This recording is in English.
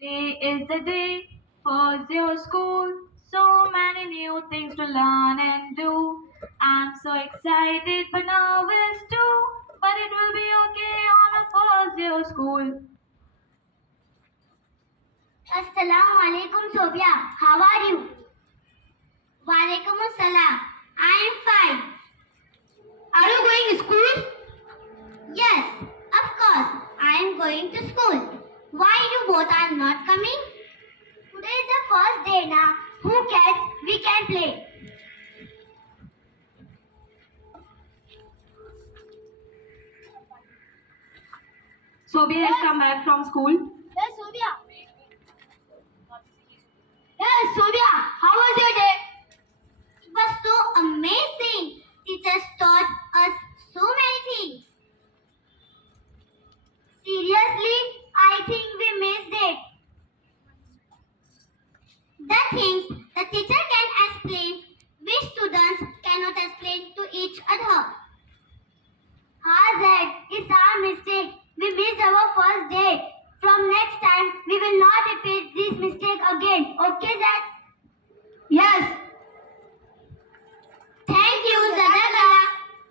Today is the day, first day of school. So many new things to learn and do. I'm so excited but nervous too. But it will be okay on a first day of school. Assalamu alaikum Sophia. How are you? Walaikum assalam. I am fine. Are you going to school? Yes, of course. I am going to school. Why you both are not coming? Today is the first day now. Who cares? We can play. Sophia has come back from school. Yes, Sophia. Yes, Sophia. How was your day? It was so amazing. Teachers taught us so many things. Seriously, I think we missed it. The things the teacher can explain, we students cannot explain to each other. Hazard, it's our mistake. We missed our first day. From next time, we will not repeat this mistake again. Okay, Zach? Yes,